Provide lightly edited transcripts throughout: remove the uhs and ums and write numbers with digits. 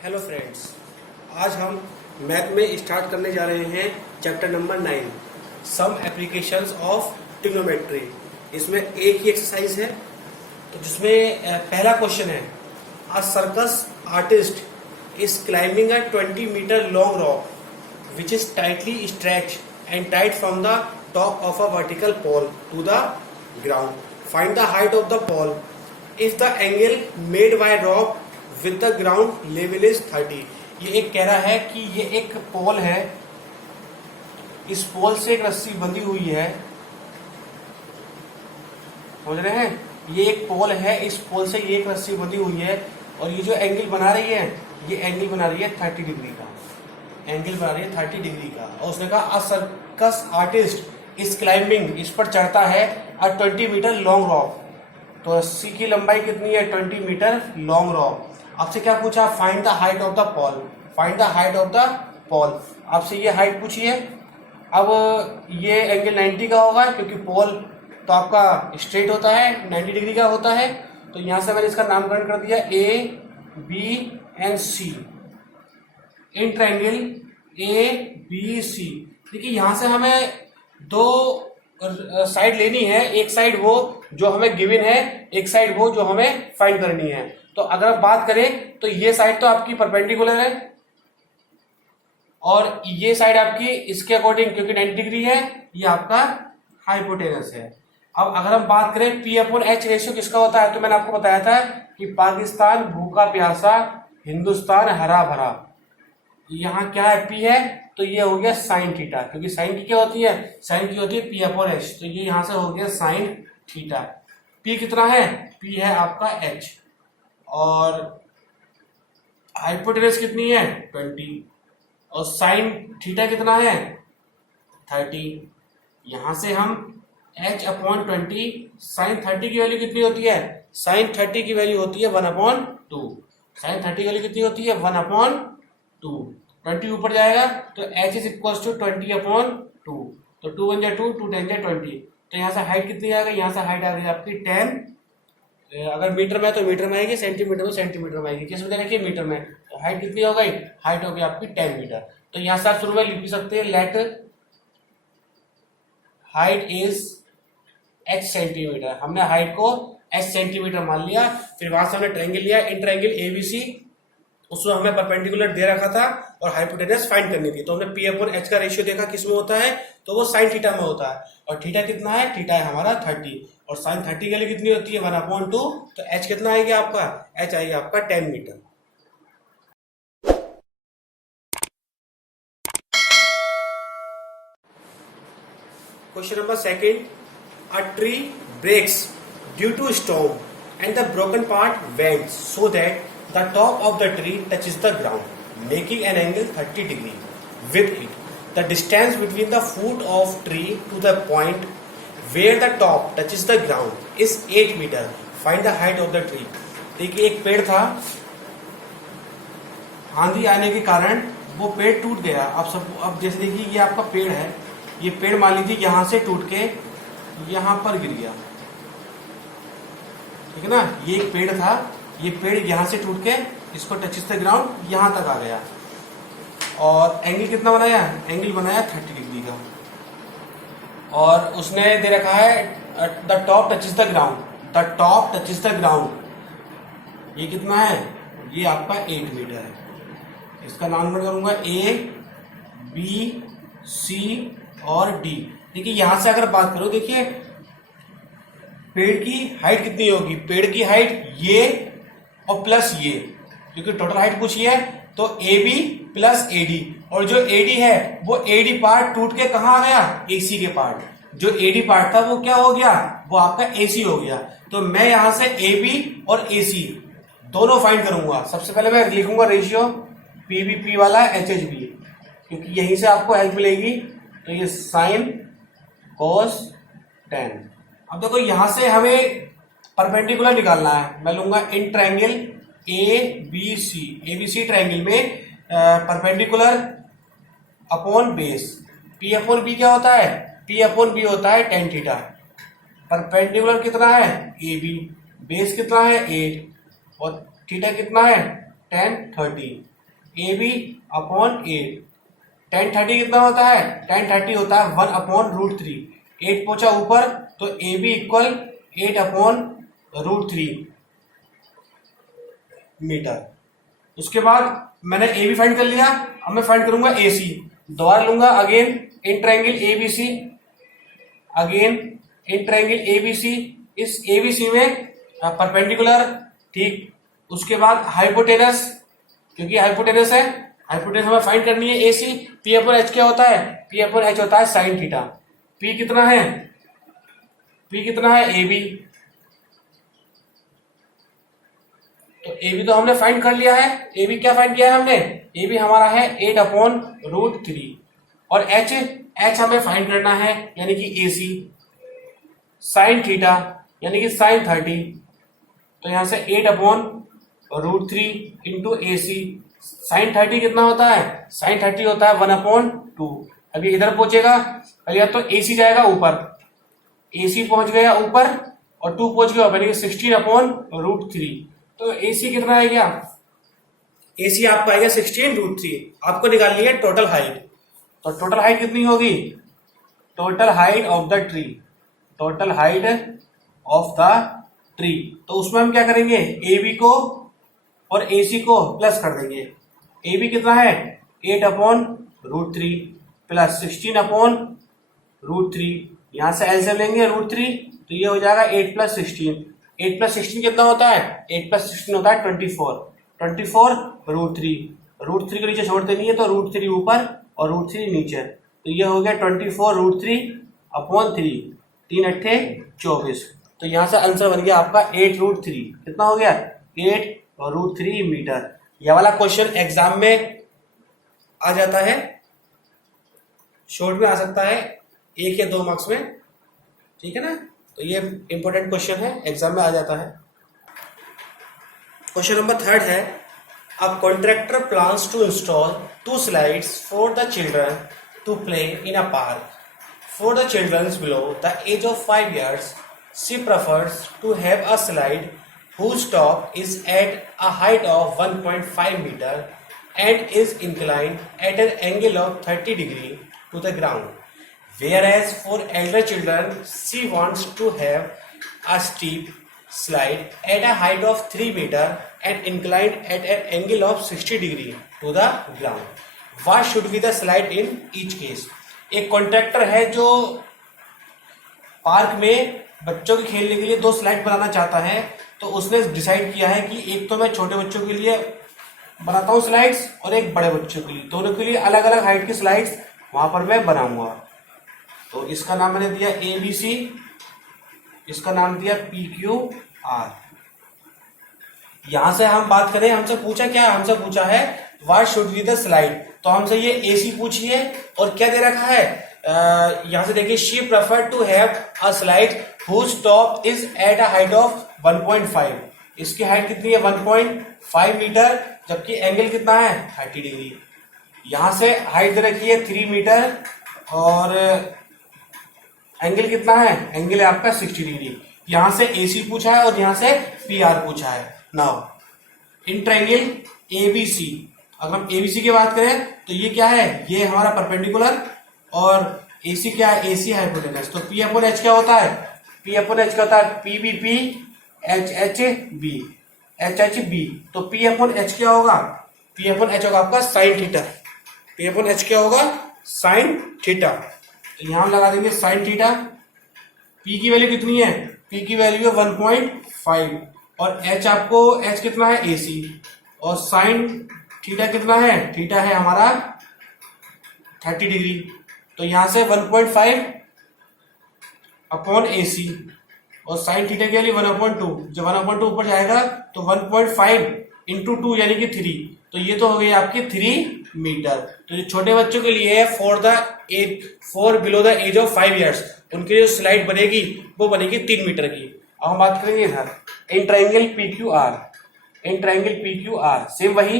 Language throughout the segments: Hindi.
हेलो फ्रेंड्स, आज हम मैथ में स्टार्ट करने जा रहे हैं chapter number 9 some applications of trigonometry. इसमें एक ही एक्सरसाइज है तो जिसमें पहला क्वेश्चन है a circus artist is climbing a 20 metre long rope which is tightly stretch and tied from the top of a vertical pole to the ground. Find the height of the pole if the angle made by rope with the ground level is 30। ये एक कह रहा है कि ये एक पोल है, इस पोल से एक रस्सी बंधी हुई है, समझ रहे हैं। ये एक पोल है, इस पोल से ये एक रस्सी बंधी हुई है और ये जो एंगल बना रही है ये एंगल बना रही है 30 डिग्री का, एंगल बना रही है 30 डिग्री का। और उसने कहा अ सर्कस आर्टिस्ट इस क्लाइंबिंग, इस पर चढ़ता है अ 20 मीटर लॉन्ग रॉक। तो रस्सी की लंबाई कितनी है? 20 मीटर लॉन्ग रॉक। आपसे क्या पूछा? Find the height of the pole, find the height of the pole. आपसे ये हाइट पूछी है। अब ये एंगल 90 का होगा क्योंकि पोल तो आपका स्ट्रेट होता है, 90 डिग्री का होता है। तो यहां से मैंने इसका नामकरण कर दिया A B and C in triangle A B C. देखिए यहां से हमें दो साइड लेनी है, एक साइड वो जो हमें गिवन है, एक साइड वो जो हमें फाइंड करनी है। तो अगर आप बात करें तो ये साइड तो आपकी परपेंडिकुलर है और ये साइड आपकी इसके अकॉर्डिंग क्योंकि 90 डिग्री है ये आपका हाइपोटेनस है। अब अगर हम बात करें पी अपॉन एच रेशियो किसका होता है, तो मैंने आपको बताया था कि पाकिस्तान भूखा प्यासा, हिंदुस्तान हरा भरा। यहाँ क्या है? पी है, तो ये हो गया साइन थीटा, क्योंकि साइन की क्या होती है? साइन की होती है पी अपॉन एच, तो ये यहां से हो गया साइन थीटा। पी कितना है? पी है आपका एच और हाइपोटेनस कितनी है? 20 और साइन थीटा कितना है? 30। यहां से हम h अपॉन 20, साइन 30 की वैल्यू कितनी होती है? साइन 30 की वैल्यू होती है 1/2। साइन 30 की वैल्यू कितनी होती है? 1/2। 20 ऊपर जाएगा तो h इज इक्वल टू 20/2। तो 2 1 2, 2 10 20। तो यहाँ से हाइट कितनी आ गई? यहाँ से हाइट आ गई आपकी 10। अगर मीटर में तो मीटर में आएगी, सेंटीमीटर में सेंटीमीटर में आएगी। किस में देखिए मीटर में, तो हाइट कितनी हो गई? हाइट हो गई आपकी 10 मीटर। तो यहाँ से आप शुरू में लिख भी सकते हैं let height is h centimetre. हमने हाइट को h सेंटीमीटर मान लिया। फिर वहां से हमने ट्रायंगल लिया, इन ट्रायंगल एबीसी, उसमें हमें परपेंडिकुलर दे रखा था और हाइपोटेनस फाइंड करनी थी। तो हमने पी अपॉन एच का रेशियो देखा किस में होता है, तो वो साइन थीटा में होता है। और थीटा कितना है? थीटा है हमारा 30 और साइन 30 के लिए कितनी होती है? 1/2। तो एच कितना आएगा आपका? एच आएगा आपका 10 मीटर। Question number second, a tree breaks due to storm and the broken part bends so that the top of the tree touches the ground, making an angle 30 degree with it. The distance between the foot of tree to the point where the top touches the ground is 8 meter. Find the height of the tree. देखिए एक पेड़ था, आंधी आने के कारण वो पेड़ टूट गया। अब जैसे देखिए ये आपका पेड़ है, ये पेड़ मान लीजिए यहां से टूट के यहां पर गिर गया, ठीक है ना। ये एक पेड़ था, ये पेड़ यहां से टूट के इसको टचेस द ग्राउंड यहां तक आ गया और एंगल कितना बनाया? एंगल बनाया 30 डिग्री का। और उसने दे रखा है the top touches the ground, the top touches the ground. ये कितना है? ये आपका 8 मीटर है। इसका नामकरण करूंगा ए बी सी और डी। देखिए यहां से अगर बात करो, देखिए पेड़ की हाइट कितनी होगी? पेड़ की हाइट ये और प्लस ये, क्योंकि टोटल हाइट पूछी है तो A B plus A D. और जो ए डी है वो ए डी पार्ट टूट के कहाँ आ गया? ए सी के पार्ट। जो ए डी पार्ट था वो क्या हो गया? वो आपका ए सी हो गया। तो मैं यहां से ए बी और ए सी दोनों फाइंड करूंगा। सबसे पहले मैं लिखूंगा रेशियो पी बी पी वाला एच एच बी, क्योंकि यहीं से आपको हेल्प मिलेगी। तो ये साइन कॉस टेन। अब देखो यहां से हमें परपेंडिकुलर निकालना है। मैं लूंगा in triangle A B C, ABC triangle में perpendicular upon base. P upon B क्या होता है? पी अपॉन बी होता है टेन थीटा। परपेंडिकुलर कितना है? A B. बेस कितना है? 8 और थीटा कितना है? 10 30। A B upon 8। tan 30 कितना होता है? tan 30 होता है 1 अपॉन रूट 3। 8 पहुंचा ऊपर तो A B equal 8 upon root 3 metre. उसके बाद मैंने ए बी फाइंड कर लिया, अब मैं फाइंड करूंगा ए सी। दोबारा लूंगा again in triangle A B C, again in triangle A B C. इस ए बी सी में परपेंडिकुलर, ठीक। उसके बाद हाइपोटेनस, क्योंकि हाइपोटेनस है, हाइपोटेनस हमें फाइंड करनी है ए सी। पी अपॉन एच क्या होता है? पी अपॉन एच होता है साइन थीटा। पी कितना है? पी कितना है? A B. तो ए बी तो हमने फाइंड कर लिया है। ए बी क्या फाइंड किया है हमने? ए बी हमारा है 8 अपॉन रूट 3। और एच, एच हमें फाइंड करना है यानी कि ए सी साइन थीटा यानी कि साइन 30। तो यहां से 8 अपॉन रूट 3 इंटू ए सी। साइन 30 कितना होता है? साइन 30 होता है 1 अपॉन 2। अभी इधर पहुंचेगा, या तो ए सी जाएगा ऊपर, ए सी पहुंच गया ऊपर और 2 पहुंच गया यानी कि 16 अपॉन रूट 3। तो ए सी कितना आएगा? ए सी आपका आएगा 16 रूट 3। आपको निकालनी है टोटल हाइट। तो टोटल हाइट कितनी होगी? Total height of the tree, total height of the tree. तो उसमें हम क्या करेंगे? ए बी को और ए सी को प्लस कर देंगे। ए बी कितना है? 8 upon root 3 plus 16 upon root 3। यहां से एलसीएम लेंगे रूट 3, तो ये हो जाएगा 8 प्लस 16। 8 प्लस 16 कितना होता है? 8 प्लस 16 होता है 24। 24 रूट 3, रूट 3 को नीचे छोड़ देनी है तो रूट 3 ऊपर और रूट 3 नीचे। तो ये हो गया 24 रूट 3 अपॉन 3, 3 अट्ठे 24। तो यहां से आंसर बन गया आपका 8 रूट 3। कितना हो गया? 8 रूट 3 मीटर। यह वाला क्वेश्चन एग्जाम में आ जाता है, शॉर्ट में आ सकता है 1 या 2 मार्क्स में, ठीक है ना। तो ये इंपॉर्टेंट क्वेश्चन है, एग्जाम में आ जाता है। क्वेश्चन नंबर 3 है, a contractor plans to install 2 slides for the children to play in a park for the children below the age of 5 years. She prefers to have a slide whose top is at a height of 1.5 meter and is inclined at an angle of 30 degree to the ground. Whereas for elder children, she wants to have a steep slide at a height of 3 meter and inclined at an angle of 60 degree to the ground. What should be the slide in each case? एक कॉन्ट्रैक्टर है जो पार्क में बच्चों के खेलने के लिए 2 स्लाइड बनाना चाहता है। तो उसने डिसाइड किया है कि एक तो मैं छोटे बच्चों के लिए बनाता हूँ स्लाइड्स और एक बड़े बच्चों के लिए, दोनों के लिए अलग अलग हाइट की स्लाइड्स वहां पर मैं बनाऊंगा। तो इसका नाम मैंने दिया ए बी सी, इसका नाम दिया पी क्यू आर। यहां से हम बात करें, हमसे पूछा क्या? हमसे पूछा है what should be the slide. तो हमसे ये ए सी पूछी है और क्या दे रखा है? यहां से देखिए, she prefer to have a slide whose top is at a height of 1.5। इसकी हाइट कितनी है? 1.5 मीटर, जबकि एंगल कितना है? 30 डिग्री। यहां से हाइट दे रखी है 3 मीटर और एंगल कितना है? एंगल है आपका 60 डिग्री। यहां से एसी पूछा है और यहां से पी आर पूछा है। नाउ इन ट्रायंगल एबीसी, अगर हम एबीसी की बात करें तो ये क्या है? ये हमारा परपेंडिकुलर और एसी क्या है? A C hypotenuse. तो पी अपॉन एच क्या होता है? पी अपॉन एच क्या होता है? P B P H H B, H H B. तो पी अपॉन एच क्या होगा? पी अपॉन एच होगा आपका sine theta. P upon H क्या होगा? Sine theta. तो यहां लगा देंगे साइन थीटा। पी की वैल्यू कितनी है? पी की वैल्यू है 1.5 और एच आपको, एच कितना है? एसी। और साइन थीटा कितना है? थीटा है हमारा 30 डिग्री। तो यहां से 1.5 अपॉन एसी और साइन थीटा की वैल्यू 1/2। जब 1/2 ऊपर जाएगा तो 1.5 इंटू 2 यानी कि 3। तो ये तो हो गई आपकी 3 मीटर। तो जो छोटे बच्चों के लिए है for below the age of 5 years, उनके लिए जो स्लाइड बनेगी वो बनेगी 3 मीटर की। अब हम बात करेंगे इधर in triangle P Q R. In triangle P Q R same वही,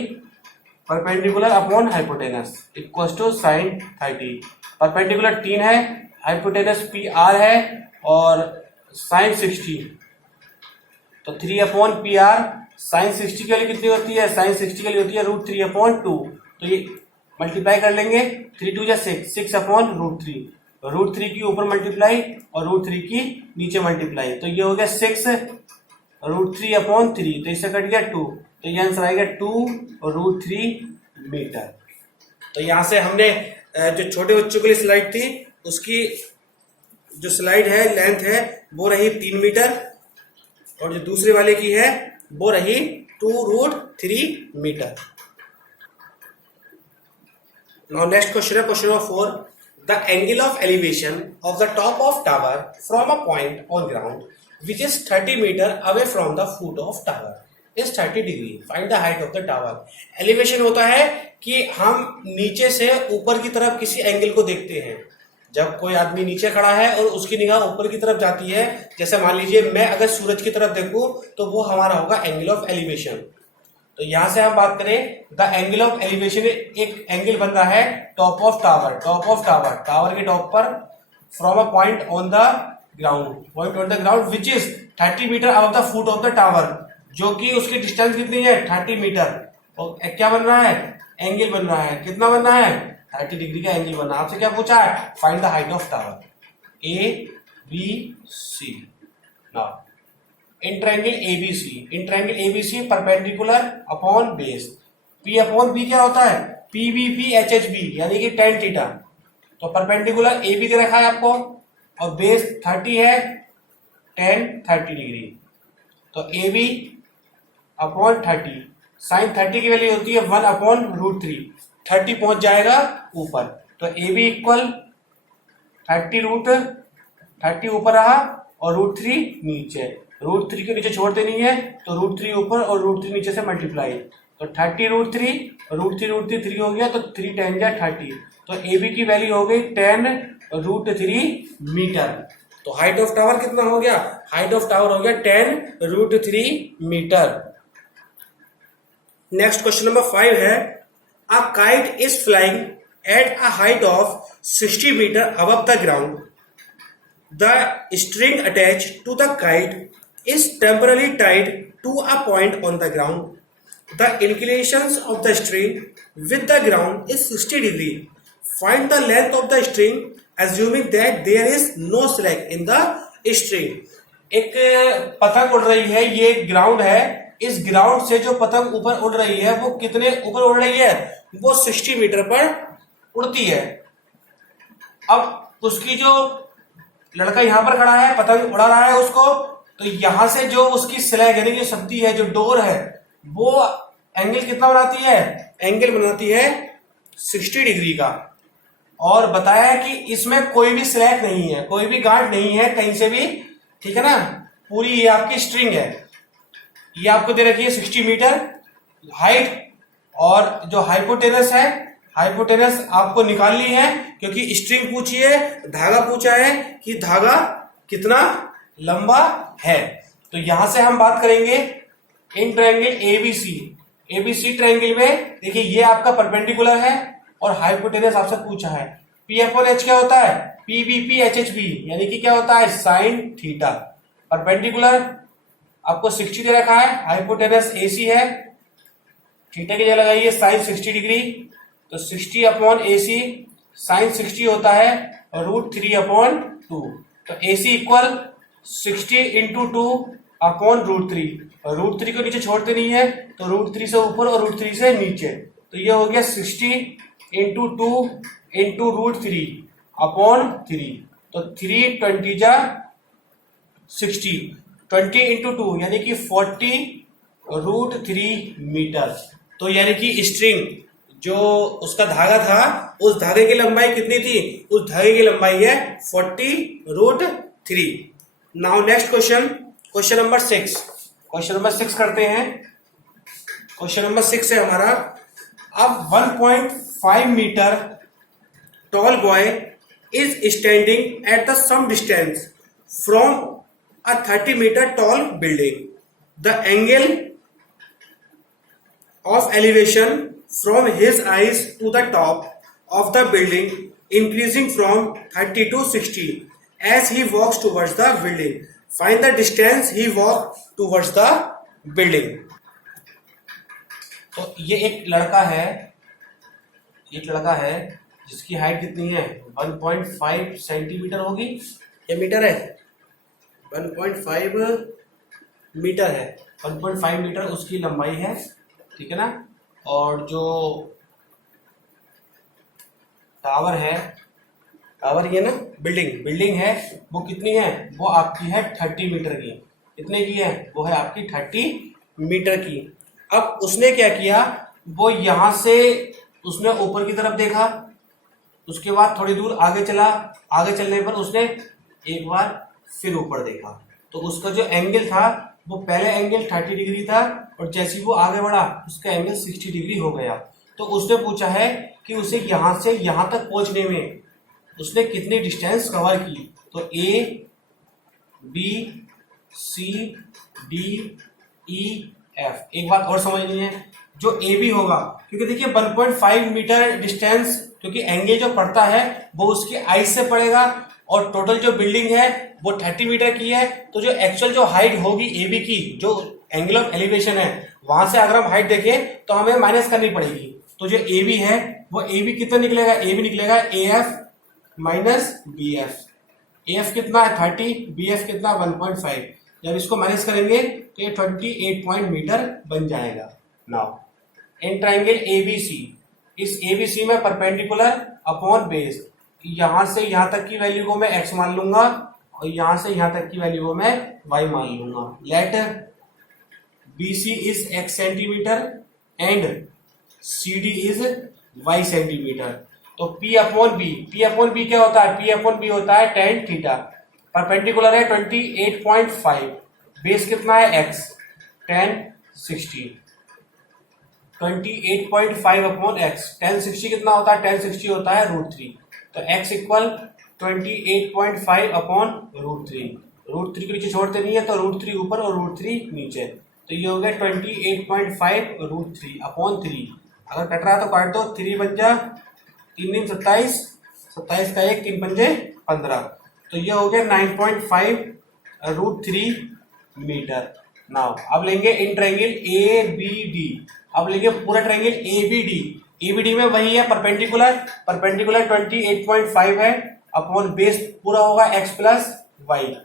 perpendicular upon hypotenuse equal to sine 30। Perpendicular 3 है, हाइपोटेनस पी आर है और साइन 60। तो 3 अपॉन पी आर साइन 60 की वैल्यू कितनी होती है? साइन 60 की वैल्यू होती है √3/2। तो ये मल्टीप्लाई कर लेंगे, 3 2 जा 6, 6/√3। √3 की ऊपर मल्टीप्लाई और √3 की नीचे मल्टीप्लाई, तो ये हो गया 6√3/3। तो इससे कट गया 2, तो ये आंसर आएगा 2√3 मीटर। तो यहाँ से हमने जो छोटे बच्चों के लिए स्लाइड थी उसकी जो स्लाइड है लेंथ है वो रही 3 मीटर, और जो दूसरे वाले की है वो रही 2√3 मीटर। Now next question है question number 4। The angle of elevation of the top of tower from a point on ground which is 30 meter away from the foot of tower is 30 degree. Find the height of the tower. Elevation होता है कि हम नीचे से ऊपर की तरफ किसी एंगल को देखते हैं। जब कोई आदमी नीचे खड़ा है और उसकी निगाह ऊपर की तरफ जाती है, जैसे मान लीजिए मैं अगर सूरज की तरफ देखूं तो वो हमारा होगा एंगल ऑफ एलिवेशन। तो यहां से हम बात करें द एंगल ऑफ एलिवेशन, एक एंगल बन रहा है टॉप ऑफ टावर, टावर के टॉप पर, from a point on the ground which is 30 metre above the foot of the tower, जो कि उसकी डिस्टेंस कितनी है 30 मीटर। और क्या बन रहा है? एंगल बन रहा है। कितना बन रहा है? 30 डिग्री का एंगल बना। आपसे क्या पूछा है? Find the height of tower ABC। Now in triangle ABC perpendicular upon base, P/B क्या होता है? PBP HHB यानी कि tan थीटा। तो परपेंडिकुलर AB दे रखा है आपको और बेस 30 है, tan 30 डिग्री। तो AB अपॉन 30, साइन 30 की वैल्यू होती है 1/√3। 30 पहुंच जाएगा ऊपर, तो AB इक्वल 30 ऊपर रहा और √3 नीचे। √3 के नीचे छोड़ते नहीं है, तो √3 ऊपर और √3 नीचे से मल्टीप्लाई, तो 30√3 3 हो गया, तो 3 10 जा 30। तो AB की वैल्यू हो गई 10√3 मीटर। तो हाइट ऑफ टावर कितना हो गया? हाइट ऑफ टावर हो गया 10√3 मीटर। नेक्स्ट क्वेश्चन नंबर 5 है a kite is flying at a height of 60 metre above the ground. The string attached to the kite is temporarily tied to a point on the ground. The inclinations of the string with the ground is 60 degree. Find the length of the string assuming that there is no slack in the string. एक पतंग उड़ रही है, ये ग्राउंड है, इस ग्राउंड से जो पतंग ऊपर उड़ रही है वो कितने ऊपर उड़ रही है? वो 60 मीटर पर उड़ती है। अब उसकी जो लड़का यहां पर खड़ा है, पतंग उड़ा रहा है उसको, तो यहां से जो उसकी स्लैग यानी जो शक्ति है, जो डोर है, वो एंगल कितना बनाती है? एंगल बनाती है 60 डिग्री का। और बताया कि इसमें कोई भी स्लैग नहीं है, कोई भी गांठ नहीं है कहीं से भी, ठीक है ना। पूरी ये आपकी स्ट्रिंग है, ये आपको दे रखी है 60 मीटर हाइट, और जो हाइपोटेनस है, हाइपोटेनस आपको निकालनी है क्योंकि स्ट्रिंग पूछी है, धागा पूछा है कि धागा कितना लंबा है। तो यहां से हम बात करेंगे इन ट्रायंगल एबीसी ट्रायंगल में। देखिए ये आपका परपेंडिकुलर है और हाइपोटेनस आपसे पूछा है। P/H क्या होता है? PBP HHB यानी कि क्या होता है? Sine theta. परपेंडिकुलर आपको 60 दे रखा है, हाइपोटेनस AC है, थीटा की जगह लगाइए साइन 60 डिग्री, तो 60/AC, साइन 60 होता है √3/2। तो AC इक्वल 60 × 2/√3। √3 को नीचे छोड़ते नहीं है, तो √3 से ऊपर और √3 से नीचे, तो ये हो गया 60 × 2 × √3/3। तो 3 20 जा 60, 20 × 2 यानी कि 40√3 मीटर। तो यानी कि स्ट्रिंग जो उसका धागा था, उस धागे की लंबाई कितनी थी? उस धागे की लंबाई है 40√3। Now next question number 6। Question number 6 करते हैं। क्वेश्चन नंबर 6 है हमारा, अब 1.5 metre tall boy is standing at the some distance from a 30 metre tall building. The angle of elevation from his eyes to the top of the building increasing from 30 to 60 as he walks towards the building. Find the distance he walked towards the building. तो ये एक लड़का है जिसकी हाइट कितनी है 1.5 सेंटीमीटर होगी, ये मीटर है 1.5 मीटर है, 1.5 मीटर उसकी लंबाई है, ठीक है ना। और जो टावर है, टावर ये ना बिल्डिंग है, वो कितनी है, वो आपकी है 30 मीटर की। कितने की है, वो है आपकी 30 मीटर की। अब उसने क्या किया, वो यहां से उसने ऊपर की तरफ देखा, उसके बाद थोड़ी दूर आगे चला, आगे चलने पर उसने एक बार फिर ऊपर देखा, तो उसका जो एंगल था वो पहले एंगल 30 डिग्री था और जैसे ही वो आगे बढ़ा उसका एंगल 60 डिग्री हो गया। तो उसने पूछा है कि उसे यहां से यहां तक पहुंचने में उसने कितनी डिस्टेंस कवर की। तो A B C D E F. एक बात और समझनी है, जो ए बी होगा, क्योंकि देखिए 1.5 मीटर डिस्टेंस, क्योंकि एंगल जो पड़ता है वो उसकी आइज से पड़ेगा और टोटल जो बिल्डिंग है वो 30 मीटर की है, तो जो एक्चुअल जो हाइट होगी ए बी की, जो एंगल ऑफ एलिवेशन है, वहां से अगर हम हाइट देखें तो हमें माइनस करनी पड़ेगी। तो जो ए बी है वो ए बी कितना निकलेगा, ए बी निकलेगा A F minus B F. A F कितना है 30, बी एफ कितना 1.5। जब इसको माइनस करेंगे तो ये 28 मीटर बन जाएगा। नाउ इन ट्राइंगल एबीसी, इस एबीसी में परपेंडिकुलर अपॉन बेस, यहां से यहां तक की वैल्यू को मैं x मान लूंगा और यहां से यहां तक की वैल्यू को मैं y मान लूंगा। Let BC is x centimetre and CD is y centimetre. तो P अपॉन बी क्या होता है, P अपॉन बी होता है tan थीटा। परपेंडिकुलर है 28.5, बेस कितना है x, tan 60, 28.5 upon x, tan 60 कितना होता है, tan 60 होता है √3। तो x इक्वल 28.5 अपॉन √3, √3 के नीचे छोड़ते नहीं है तो √3 ऊपर और √3 नीचे, तो ये हो गया 28.5 √3 अपॉन 3। अगर कट रहा है तो काट दो, 3 बन जा, 3 दिन 27, 27 का 1, 3 पंजे 15, तो ये हो गया 9.5 √3 मीटर। नाउ अब लेंगे in triangle A B D, अब लेंगे पूरा ट्रायंगल एबीडी में वही है परपेंडिकुलर 28.5 है अपॉन बेस पूरा होगा x plus y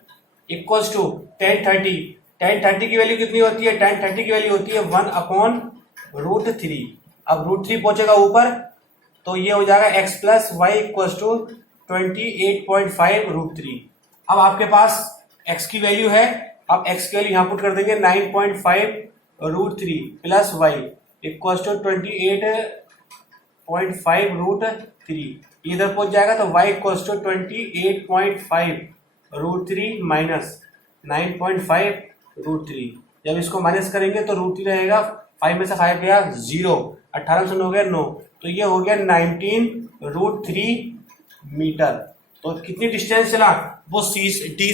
equals to tan 30 की वैल्यू कितनी होती है, tan 30 की वैल्यू होती है 1 अपॉन √3। अब √3 पहुंचेगा ऊपर तो ये हो जाएगा x plus y equals to 28.5 √3। अब आपके पास x की वैल्यू है, अब x की वैल्यू यहां पुट कर देंगे 9.5 √3 प्लस वाई इक्वल्स टू 28.5 √3, इधर पहुंच जाएगा तो y इक्वल्स टू 28.5 √3 माइनस 9.5 √3। जब इसको माइनस करेंगे तो √3 रहेगा, 5 में से 5 गया 0, 18 से 9 गया 9, तो ये हो गया 19 √3 मीटर। तो कितनी डिस्टेंस चला वो डी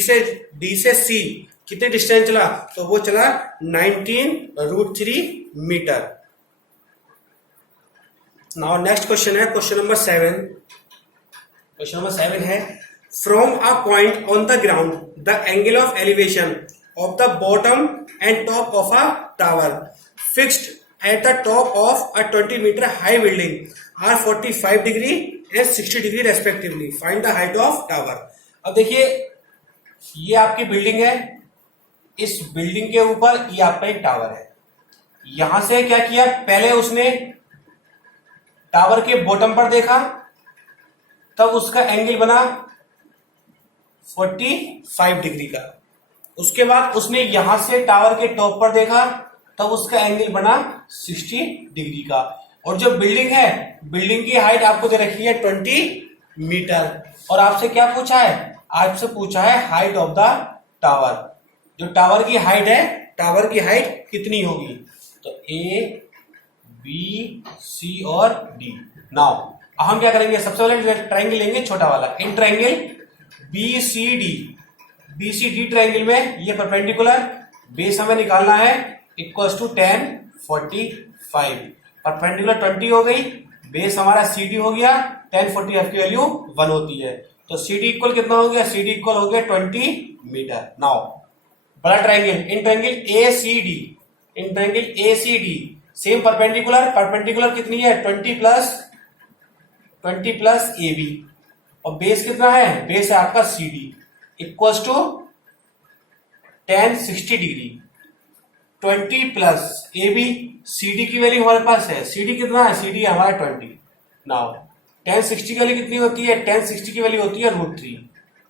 से सी कितने डिस्टेंस चला, तो वो चला 19 √3 मीटर। नाउ नेक्स्ट क्वेश्चन है क्वेश्चन नंबर 7। क्वेश्चन नंबर 7 है from a point on the ground the angle of elevation of the bottom and top of a tower fixed at the top of a 20 metre high building are 45 degree and 60 degree respectively, find the height of tower. अब देखिए ये आपकी बिल्डिंग है, इस बिल्डिंग के ऊपर ये आपका एक टावर है। यहां से क्या किया, पहले उसने टावर के बॉटम पर देखा तब उसका एंगल बना 45 डिग्री का, उसके बाद उसने यहां से टावर के टॉप पर देखा तब उसका एंगल बना 60 डिग्री का। और जो बिल्डिंग है, बिल्डिंग की हाइट आपको दे रखी है 20 मीटर और आपसे क्या पूछा है, आपसे पूछा है हाइट ऑफ द टावर। जो टावर की हाइट है, टावर की हाइट कितनी होगी, तो ए बी सी और डी। नाउ हम क्या करेंगे, सबसे पहले ट्रायंगल लेंगे छोटा वाला, in triangle B C D triangle में ये परपेंडिकुलर बेस हमें निकालना है इक्वल्स टू tan 45, परपेंडिकुलर 20 हो गई, बेस हमारा सी डी हो गया, tan 45 की वैल्यू 1 होती है, तो सी डी इक्वल कितना हो गया, सी डी इक्वल हो गया 20 मीटर। नाउ बड़ा triangle in triangle A C D same perpendicular कितनी है 20 प्लस ए बी, और बेस कितना है, बेस है आपका C D, equals to tan 60 degree, 20 plus A B, C D की वैल्यू हमारे पास है, सी डी कितना है, सी डी हमारा 20। नाउ tan 60 की वैल्यू कितनी होती है, tan 60 की वैल्यू होती है √3,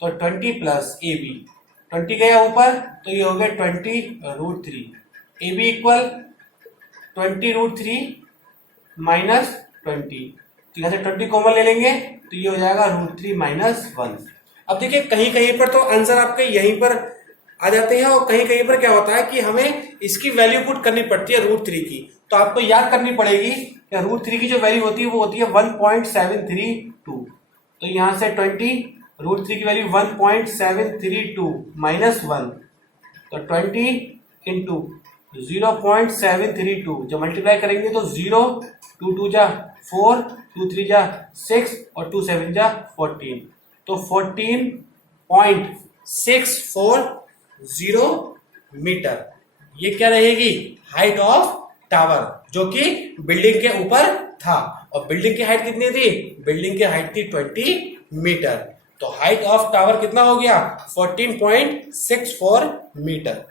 तो 20 प्लस ए बी, 20 गया ऊपर तो ये हो गया 20 √3, ए बी इक्वल 20 √3 माइनस 20, तो यहाँ से 20 कॉमन ले लेंगे तो ये हो जाएगा √3 माइनस 1। अब देखिए कहीं कहीं पर तो आंसर आपके यहीं पर आ जाते हैं, और कहीं कहीं पर क्या होता है कि हमें इसकी वैल्यू पुट करनी पड़ती है √3 की, तो आपको याद करनी पड़ेगी कि √3 की जो वैल्यू होती है वो होती है 1.732, तो यहाँ से 20 √3 की वैल्यू 1.732 माइनस 1, तो 20 इंटू 0.732, जब मल्टीप्लाई करेंगे तो 0, 2 2 जा 4, 2 3 जा 6 और 2 7 जा 14, तो 14.640 मीटर, ये क्या रहेगी हाइट ऑफ टावर जो कि बिल्डिंग के ऊपर था, और बिल्डिंग की हाइट कितनी थी, बिल्डिंग की हाइट थी 20 मीटर, तो हाइट ऑफ टावर कितना हो गया 14.64 मीटर।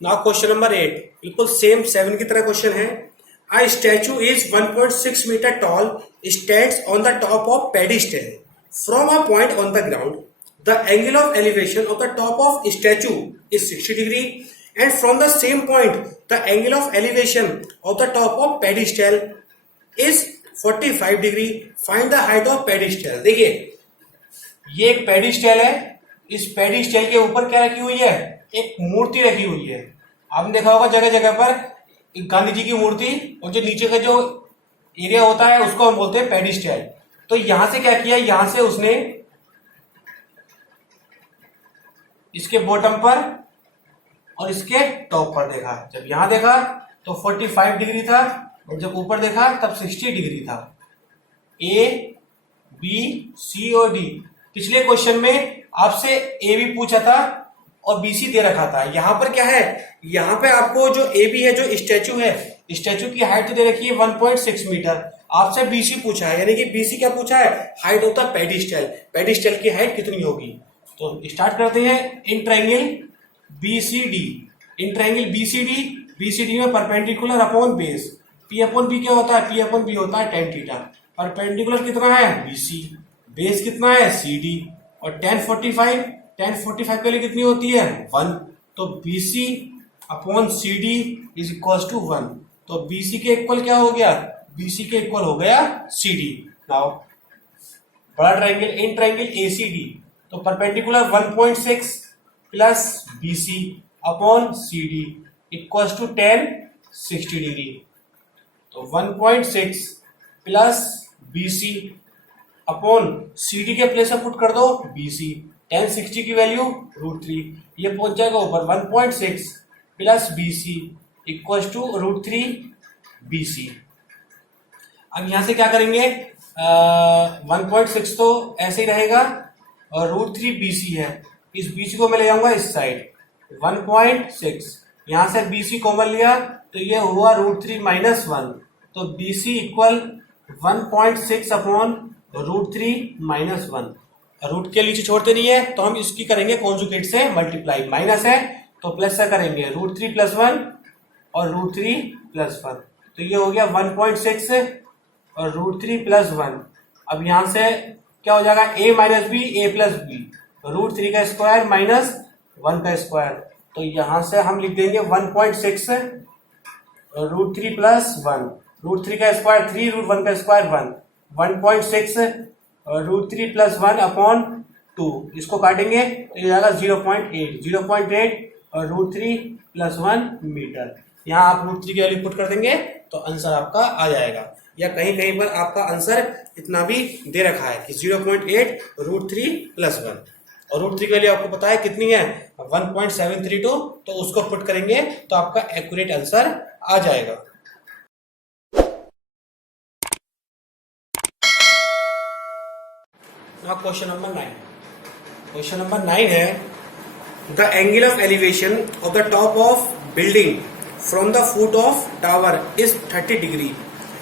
नाउ क्वेश्चन नंबर 8, बिल्कुल सेम 7 की तरह क्वेश्चन है। A statue is 1.6 meter tall, stands on the top of pedestal. From a point on the ground, the angle of elevation of the top of statue is 60 degree, and from the same point, the angle of elevation of the top of pedestal is 45 degree. Find the height of pedestal. देखिए ये एक पेडिस्टल है, इस पेडिस्टल के ऊपर क्या रखी हुई है, एक मूर्ति रखी हुई है। आपने देखा होगा जगह जगह पर एक गांधी जी की मूर्ति, और जो नीचे का जो एरिया होता है उसको हम बोलते हैं पेडिस्टल। तो यहां से क्या किया, यहां से उसने इसके बॉटम पर और इसके टॉप पर देखा, जब यहां देखा तो 45 डिग्री था, और जब ऊपर देखा तब 60 डिग्री था। ए बी सी और डी, पिछले क्वेश्चन में आपसे ए बी पूछा था और बीसी दे रखा था। यहां पर क्या है, यहां पे आपको जो ए बी है, जो स्टैचू है, स्टैचू की हाइट दे रखी है 1.6 मीटर, आपसे बीसी पूछा है, यानी कि बीसी क्या पूछा है, हाइट होता है पेडिस्टल, पेडिस्टल की हाइट कितनी होगी। तो स्टार्ट करते हैं। In triangle BCD, in triangle BCD, BCD में perpendicular upon base, P upon B क्या होता है, पी अपॉन बी होता है tan थीटा, परपेंडिकुलर कितना है बीसी, बेस कितना है सीडी, और tan 45 के लिए कितनी होती है 1, तो BC upon CD is equal to 1, तो BC के इक्वल क्या हो गया, BC के इक्वल हो गया CD। नाउ बड़ा ट्रायंगल, इन ट्रायंगल ACD, तो perpendicular 1.6 plus BC upon CD equal to tan 60 degree, तो 1.6 प्लस BC अपॉन CD के प्लेस में पुट कर दो BC, tan 60 की वैल्यू √3, ये पहुंच जाएगा ऊपर 1.6 plus BC equal to √3 BC। अब यहां से क्या करेंगे, 1.6 तो ऐसे ही रहेगा, और √3 BC है, इस BC को मैं ले जाऊंगा इस साइड, 1.6 यहां से BC कॉमन लिया तो ये हुआ √3 माइनस 1, तो BC equal 1.6 upon √3 minus 1, root के नीचे छोड़ते नहीं है तो हम इसकी करेंगे कॉन्जुगेट से मल्टीप्लाई, माइनस है तो प्लस से करेंगे √3 + 1 और √3 + 1, तो ये हो गया 1.6 और √3 + 1। अब यहां से क्या हो जाएगा, a minus B, a plus B, √3 का स्क्वायर माइनस 1 का स्क्वायर, तो यहां से हम लिख देंगे 1.6 √3 + 1, √3 का स्क्वायर 3, √1 का स्क्वायर 1, 1.6 √3 + 1 अपॉन 2, इसको काटेंगे तो ये जाएगा 0.8 और √3 + 1 मीटर। यहाँ आप √3 की वैल्यू पुट कर देंगे तो आंसर आपका आ जाएगा, या कहीं कहीं पर आपका आंसर इतना भी दे रखा है कि 0.8 √3 + 1, और √3 की वैल्यू आपको पता है कितनी है 1.732, तो उसको पुट करेंगे तो आपका एक्यूरेट आंसर आ जाएगा। Now question number 9. Question number 9 है, the angle of elevation of the top of building from the foot of tower is 30 degree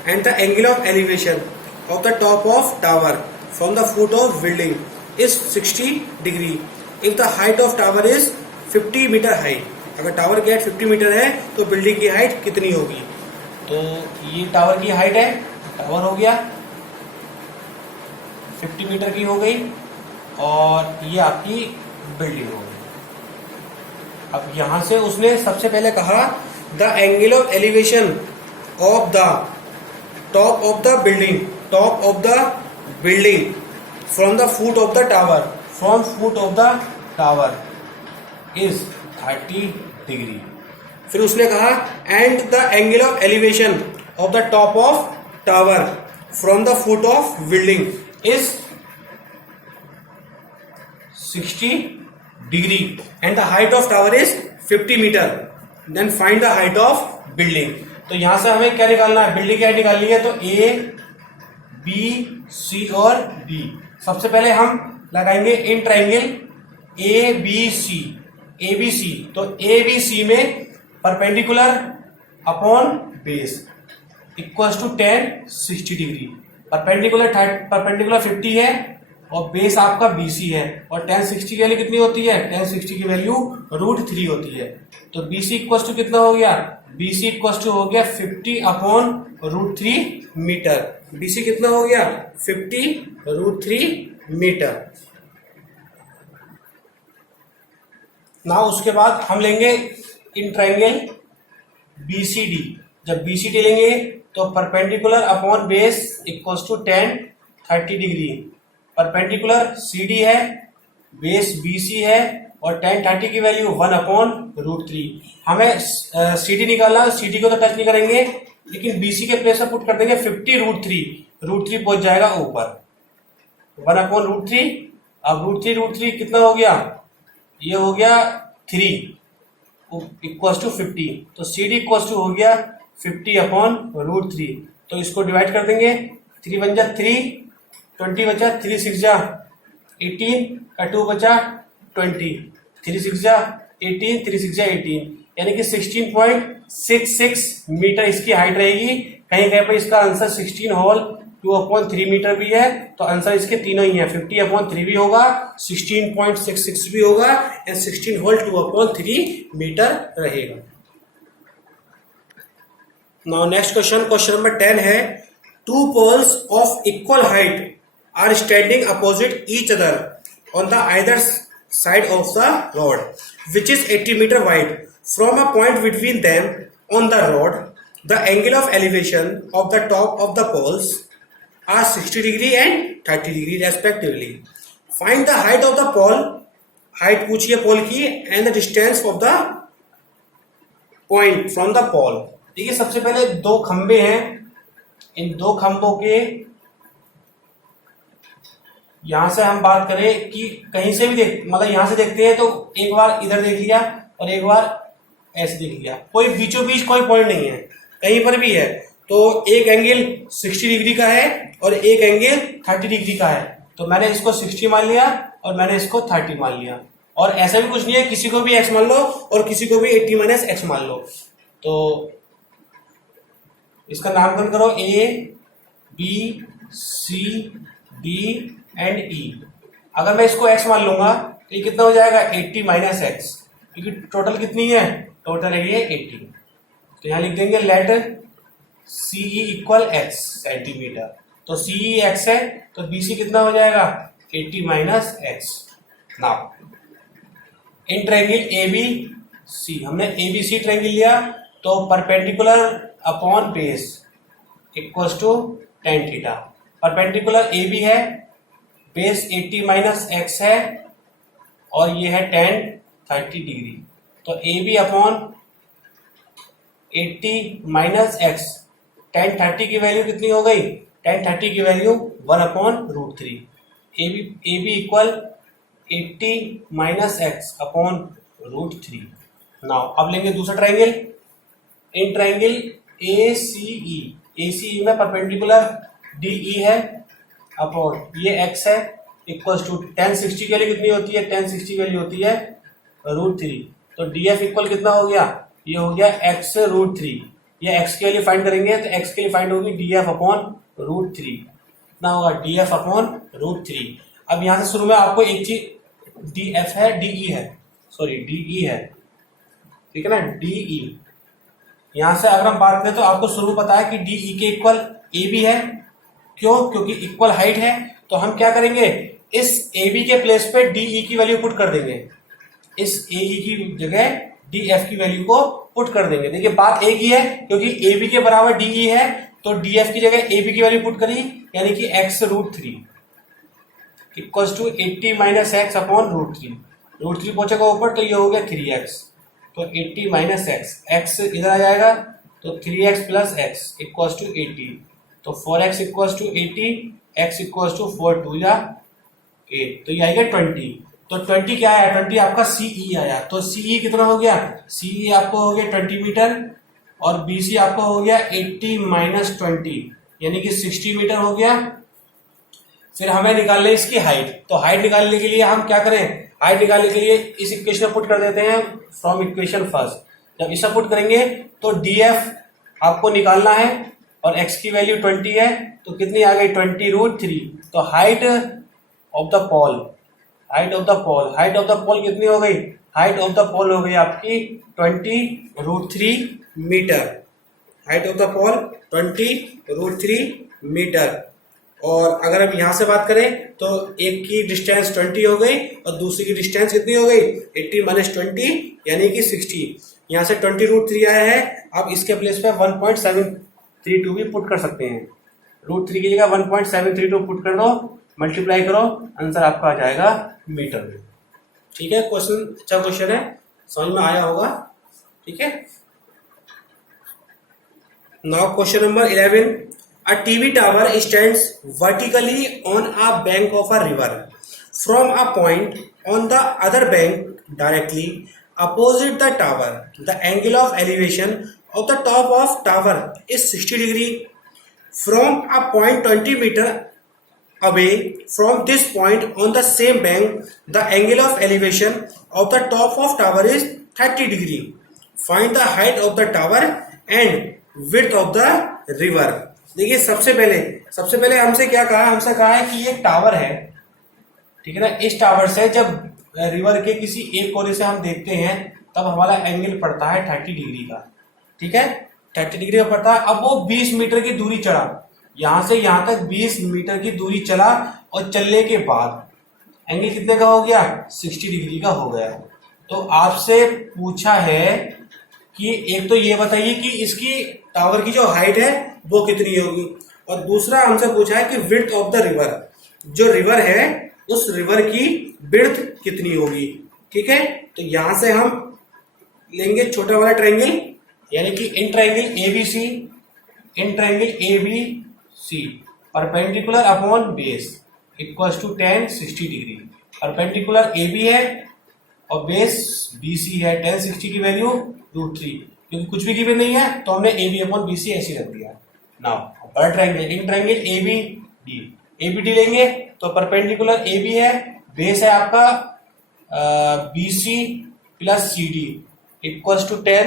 and the angle of elevation of the top of tower from the foot of building is 60 degree if the height of tower is 50 metre height. अगर टावर की हाइट 50 मीटर है तो बिल्डिंग की हाइट कितनी होगी? तो ये टावर की हाइट है, टावर हो गया 50 मीटर की हो गई और ये आपकी बिल्डिंग हो गई. अब यहां से उसने सबसे पहले कहा the angle of elevation of the top of the building from the foot of the tower is 30 degree. फिर उसने कहा and the angle of elevation of the top of tower from the foot of building is 60 degree and the height of tower is 50 metre. Then find the height of building. तो यहां से हमें क्या निकालना है? बिल्डिंग की हाइट निकालनी है. तो ए बी सी और डी. सबसे पहले हम लगाएंगे इन ट्राइंगल ए बी सी. तो ए बी सी में perpendicular upon base equals to 60 degree. Perpendicular 50 है और बेस आपका BC है और 60 की वैल्यू कितनी होती है? 60 की वैल्यू √3 होती है. तो BC इक्वल्स टू कितना हो गया? BC इक्वल्स टू हो गया 50 अपॉन √3 मीटर. BC कितना हो गया? 50 √3 मीटर. ना उसके बाद हम लेंगे इन ट्राइंगल BCD. जब BCD लेंगे तो perpendicular upon base equals to 30 degree. Perpendicular CD है, बेस BC है और 30 की वैल्यू 1 अपॉन √3. हमें CD निकालना. CD को तो टच नहीं करेंगे लेकिन BC के प्लेस पर पुट कर देंगे 50 √3 पहुंच जाएगा ऊपर 1 अपॉन √3. अब √3 कितना हो गया? ये हो गया 3 इक्वल्स टू 50. तो CD इक्वल्स टू हो गया 50 अपॉन √3. तो इसको डिवाइड कर देंगे. 3 बन जा 3, 20 बचा, 3 6 जा 18 का 2 बचा 20, 3 6 जा 18, 3 6 जा 18 यानी कि 16.66 मीटर इसकी हाइट रहेगी. कहीं कहीं पर इसका आंसर 16 होल 2/3 मीटर भी है. तो आंसर इसके तीनों ही है. 50/3 भी होगा, 16.66 भी होगा एंड 16 होल 2/3 मीटर रहेगा. नाउ नेक्स्ट क्वेश्चन नंबर 10 है. 2 poles of equal height are standing opposite each other on the either side of the rod which is 80 meter wide. From a point between them on the rod, the angle of elevation of the top of the poles are 60 degree and 30 degree respectively. Find the height of the pole. height पूछिए पोल की and the distance of the point from the pole. देखिए सबसे पहले 2 खंबे हैं. इन 2 खंभों के यहां से हम बात करें कि कहीं से भी मतलब यहां से देखते हैं तो एक बार इधर देख लिया और एक बार ऐसे देख लिया. कोई बीचों बीच कोई पॉइंट नहीं है, कहीं पर भी है. तो एक एंगल 60 डिग्री का है और एक एंगल 30 डिग्री का है. तो मैंने इसको 60 मान लिया और मैंने इसको 30 मान लिया. और ऐसा भी कुछ नहीं है, किसी को भी x मान लो और किसी को भी 80 - x मान लो. तो इसका नामकरण करो A B C D and E. अगर मैं इसको x मान लूंगा तो ये कितना हो जाएगा? 80 - x. क्योंकि टोटल कितनी है? टोटल है ये 80. तो यहां लिख देंगे let CE equal x centimetre. तो CE x है तो BC कितना हो जाएगा? 80 - x. Now in triangle ABC हमने ABC ट्रायंगल लिया तो perpendicular upon base equals to tan theta. Perpendicular AB है, बेस 80 - x है और ये है tan 30 डिग्री. तो AB अपॉन 80 - x. tan 30 की वैल्यू कितनी हो गई? tan 30 की value 1 upon √3. AB equal 80 - x upon √3. Now अब लेंगे दूसरा ट्राइंगल. इन ट्राइंगल ACE में परपेंडिकुलर DE है अपॉन ये x है इक्वल्स टू tan 60 की वैल्यू कितनी होती है? tan 60 की वैल्यू होती है √3. तो DF इक्वल कितना हो गया? ये हो गया x√3। ये x के लिए फाइंड करेंगे तो x के लिए फाइंड होगी df/√3। कितना होगा df/√3। अब यहां से शुरू में आपको एक चीज df है de है, सॉरी de है, ठीक है ना, de। यहां से अगर हम बात करें तो आपको शुरू पता है कि de के इक्वल ab है। क्यों? क्योंकि इक्वल हाइट है। तो हम क्या करेंगे, इस ab के प्लेस पे de की वैल्यू पुट कर देंगे, इस AE की जगह DF की वैल्यू को पुट कर देंगे। देखिए बात एक ही है, क्योंकि AB के बराबर DE है तो DF की जगह AB की वैल्यू पुट करी, यानी कि x√3 equals to 80 minus x/√3। √3 पहुंचेगा ऊपर तो ये हो गया 3x, तो 80 माइनस x इधर आ जाएगा तो 3x plus x equals to 80, तो 4x equals to 80, x equals to 4 2 या 8, तो ये आएगा 20। तो 20 क्या आया, 20 आपका CE आया। तो CE कितना हो गया, CE आपको हो गया 20 मीटर और BC आपको हो गया 80 माइनस 20 यानी कि 60 मीटर हो गया। फिर हमें निकालना है इसकी हाइट। तो हाइट निकालने के लिए हम क्या करें, हाइट निकालने के लिए इस इक्वेशन में पुट कर देते हैं फ्रॉम इक्वेशन फर्स्ट। जब इसे पुट करेंगे तो DF आपको निकालना है और x की वैल्यू 20 है, तो कितनी आ गई 20√3। तो height of the pole, height of the pole कितनी हो गई, हाइट ऑफ द पोल हो गई आपकी 20√3 metre. Height of the pole 20√3 metre. और अगर हम यहां से बात करें तो एक की डिस्टेंस 20 हो गई और दूसरी की डिस्टेंस कितनी हो गई 80 माइनस 20 यानी कि 60। यहां से 20√3 आया है, आप इसके प्लेस पे 1.732 भी पुट कर सकते हैं। √3 की जगह 1.732 पुट कर दो, मल्टीप्लाई करो, आंसर आपका आ जाएगा मीटर में। ठीक है, क्वेश्चन अच्छा क्वेश्चन है, समझ में आया होगा। ठीक है, now question number 11। A TV tower stands vertically on a bank of a river. From a point on the other bank directly opposite the tower, the angle of elevation of the top of tower is 60 degree. From a point 20 meter away from this point on the same bank, the angle of elevation of the top of tower is 30 degree. Find the height of the tower and width of the river. देखिए सबसे पहले हमसे क्या कहा, हमसे कहा है कि ये टावर है, ठीक है ना। इस टावर से जब रिवर के किसी एक कोने से हम देखते हैं तब हमारा एंगल पड़ता है 30 डिग्री का, ठीक है, 30 डिग्री का पड़ता है। अब वो 20 मीटर की दूरी चढ़ा, यहां से यहां तक 20 मीटर की दूरी चला और चलने के बाद एंगल कितने का हो गया 60 डिग्री का हो गया। तो आपसे पूछा है कि एक तो ये बताइए कि इसकी टावर की जो हाइट है वो कितनी होगी, और दूसरा हमसे पूछा है कि विड्थ ऑफ द रिवर, जो रिवर है उस रिवर की विड्थ कितनी होगी। ठीक है, तो यहां से हम लेंगे छोटा वाला ट्रायंगल, यानी कि in triangle ABC perpendicular upon base equals to tan 60 degree. Perpendicular AB है और बेस BC है, tan 60 की वैल्यू √3, क्योंकि कुछ भी गिवन नहीं है तो हमने AB अपॉन BC ऐसे रख दिया। नाउ बड़ा ट्रायंगल, इन ट्रायंगल ABD लेंगे तो परपेंडिकुलर AB है, बेस है आपका BC plus CD equals to tan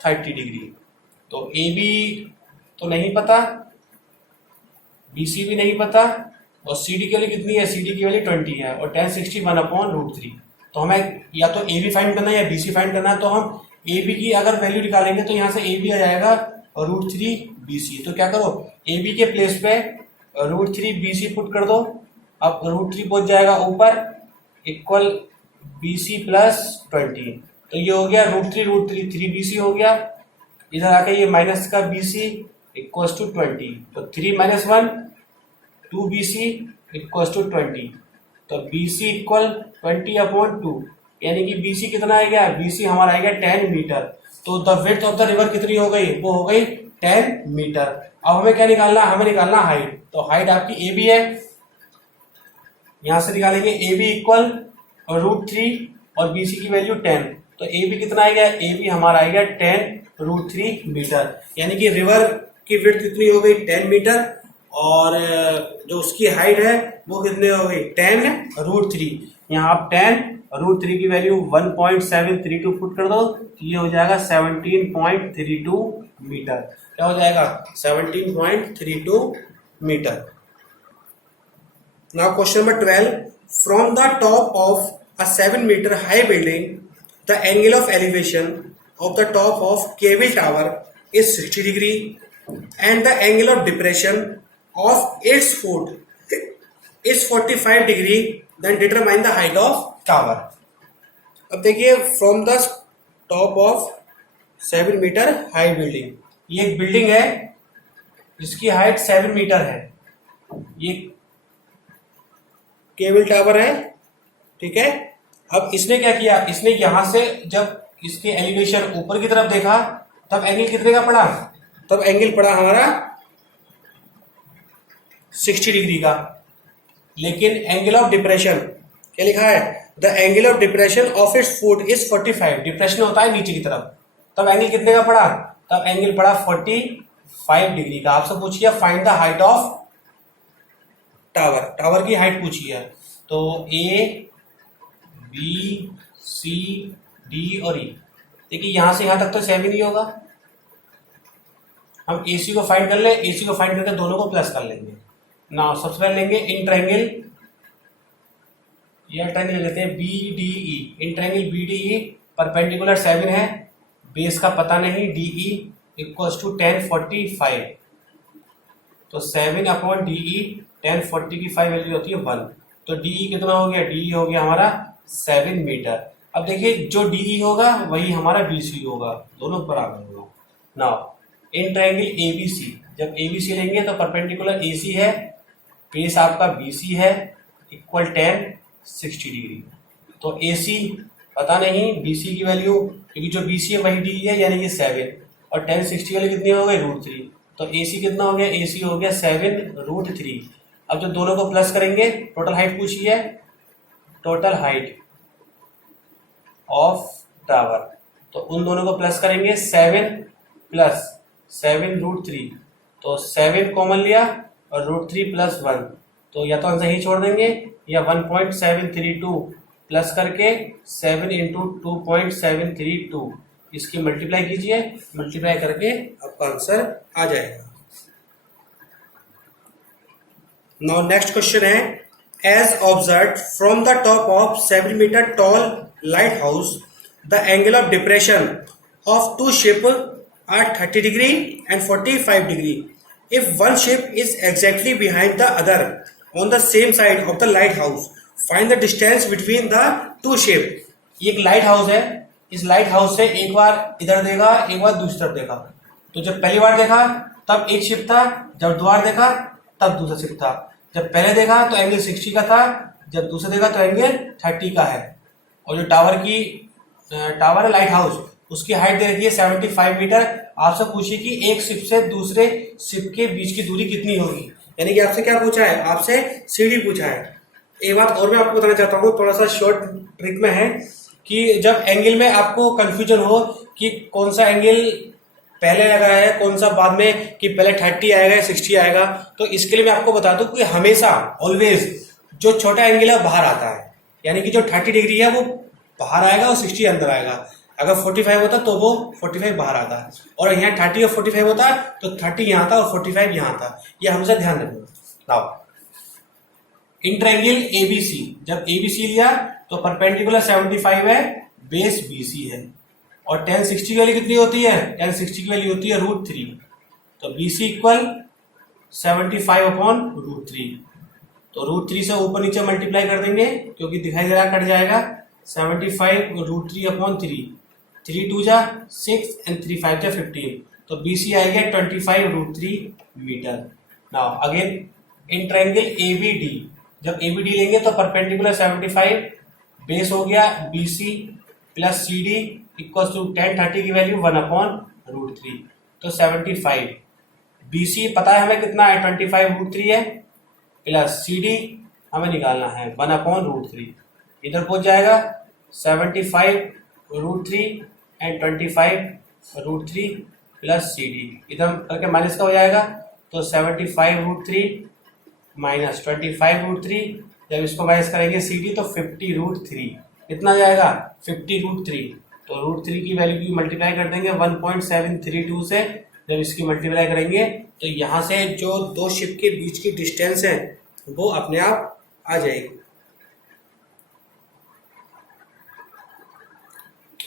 30 degree. तो AB तो नहीं पता, BC भी नहीं पता, और CD के लिए कितनी है, CD की वैल्यू 20 है और tan 60 1/√3। तो हमें या तो AB फाइंड करना है या BC फाइंड करना है। तो हम AB की अगर वैल्यू निकालेंगे तो यहाँ से AB आ जाएगा √3 BC। तो क्या करो, AB के प्लेस पे √3 BC पुट कर दो, अब √3 पहुंच जाएगा ऊपर इक्वल BC प्लस 20। तो ये हो गया √3 3 BC हो गया, इधर आके ये माइनस का BC इक्वल्स टू 20, तो 3 - 1 2 BC इक्वल्स टू 20। तो BC इक्वल 20/2, यानी कि BC कितना आएगा, BC हमारा आएगा 10 मीटर। तो the width of the river कितनी हो गई, वो हो गई 10 मीटर। अब हमें क्या निकालना, हमें निकालना हाइट। तो हाइट आपकी AB है, यहां से निकालेंगे AB इक्वल √3 और BC की वैल्यू 10। तो AB कितना आएगा, AB हमारा आएगा 10√3 मीटर, यानी कि रिवर की विड्थ कितनी हो गई 10 मीटर और जो उसकी हाइट है वो कितने हो गई 10√3। यहाँ आप √3 की वैल्यू 1.732 फुट कर दो, तो ये हो जाएगा 17.32 मीटर। क्या हो जाएगा? 17.32 metre. Now question number 12, from the top of a 7 metre high building the angle of elevation of the top of cable tower is 60 degree and the angle of depression of its foot is 45 degree, then determine the height of tower। अब देखिए, from the top of 7 metre high building, ये एक बिल्डिंग है जिसकी हाइट 7 मीटर है, ये केबल टावर है, ठीक है। अब इसने क्या किया, इसने यहां से जब इसके एलिवेशन ऊपर की तरफ देखा तब एंगल कितने का पड़ा? तब एंगल पड़ा हमारा 60 डिग्री का। लेकिन एंगल ऑफ डिप्रेशन क्या लिखा है? The angle of depression of its foot is 45। Depression होता है नीचे की तरफ, तब एंगल कितने का पड़ा? तब एंगल पड़ा 45 डिग्री का। आपसे पूछिए find the height of tower, tower की हाइट पूछी है। तो ए, बी, सी, डी और ई, देखिए यहां से यहां तक तो 7 ही होगा। हम AC को फाइंड कर ले, AC को फाइंड करके दोनों को प्लस कर लेंगे। ना सबसे पहले लेंगे इन ट्रायंगल, ये ट्रायंगल लेते हैं BDE। In triangle BDE perpendicular 7 है, बेस का पता नहीं, DE इक्वल्स टू 1045। तो 7 अपॉन DE, 1040 की 5 वैल्यू होती है 1। तो DE कितना हो गया? DE हो गया हमारा 7 मीटर। अब देखिए जो DE होगा वही हमारा BC होगा, दोनों बराबर होगा। नाउ इन ट्रायंगल ABC, जब ABC लेंगे तो परपेंडिकुलर AC है, बेस आपका BC है, इक्वल 10 60 डिग्री। तो AC पता नहीं, BC की वैल्यू, क्योंकि जो BC है वही DE है, यानी कि 7, और 10 60 वाली कितनी हो गई? √3। तो AC कितना हो गया? AC हो गया 7√3। अब जब दोनों को प्लस करेंगे, टोटल हाइट पूछी है, टोटल हाइट ऑफ टावर, तो उन दोनों को प्लस करेंगे, 7 प्लस 7√3, तो 7 कॉमन लिया और √3 प्लस 1, तो या तो आंसर ही छोड़ देंगे या 1.732 प्लस करके 7 इंटू 2.732 इसकी मल्टीप्लाई कीजिए, मल्टीप्लाई करके आपका आंसर आ जाएगा। नाउ नेक्स्ट क्वेश्चन है, as observe from the top of 7 metre tall lighthouse the angle of depression of 2 ship are 30 degree and 45 degree. If one ship is exactly behind the other on the same side of the lighthouse, find the distance between the two ship. ये एक लाइट हाउस है, इस लाइट हाउस से एक बार इधर देखा, एक बार दूसरी तरफ देखा। तो जब पहली बार देखा तब एक शिप था, जब दोबारा देखा तब दूसरा शिप था। जब पहले देखा तो एंगल 60 का था, जब दूसरा देखा तो एंगल 30 का है। और जो टावर है लाइट हाउस, उसकी हाइट दे रखी है 75 मीटर। आपसे पूछिए कि एक शिप से दूसरे शिप के बीच की दूरी कितनी होगी, यानी कि आपसे क्या पूछा है? आपसे सीढ़ी पूछा है। एक बात और मैं आपको बताना चाहता हूँ, थोड़ा सा शॉर्ट ट्रिक में है कि जब एंगल में आपको कंफ्यूजन हो कि कौन सा एंगल पहले लगा है, कौन सा बाद में, कि पहले 30 आएगा या 60 आएगा, तो इसके लिए मैं आपको बता दूं कि हमेशा ऑलवेज जो छोटा एंगल है बाहर आता है, यानी कि जो 30 डिग्री है वो बाहर आएगा और 60 अंदर आएगा। अगर 45 होता तो वो 45 बाहर आता है, और यहाँ 30 और 45 होता तो 30 यहाँ था और 45 यहाँ था। ये हमेशा ध्यान रखना। नाउ इन ट्रायंगल ABC, जब ABC लिया तो परपेंडिकुलर 75 है, बेस BC है, और 1060 की वैल्यू कितनी होती है? 1060 की वैल्यू होती है √3। तो BC इक्वल 75 अपॉन √3। तो √3 से ऊपर नीचे मल्टीप्लाई कर देंगे, क्योंकि दिखाई दे रहा कट जाएगा। 75 √3 अपॉन 3, 3 2 जा 6 एंड 3 5 जा 15। तो BC आएगा 25√3 metre. Now again in triangle ABD, जब ABD लेंगे तो परपेंडिकुलर 75, बेस हो गया BC plus CD equal to 1030 की वैल्यू 1 अपॉन √3। तो 75, BC पता है हमें कितना है, 25√3 है, प्लस CD हमें निकालना है 1 अपॉन √3। इधर पहुंच जाएगा 75√3 एंड 25√3 प्लस CD, इधर करके माइनस का हो जाएगा। तो 75√3 माइनस 25√3, जब इसको माइनस करेंगे CD तो 50√3। कितना आ जाएगा 50√3। तो √3 की वैल्यू की मल्टीप्लाई कर देंगे 1.732 से। जब इसकी मल्टीप्लाई करेंगे तो यहाँ से जो दो शिप के बीच की डिस्टेंस है वो अपने आप आ जाएगी।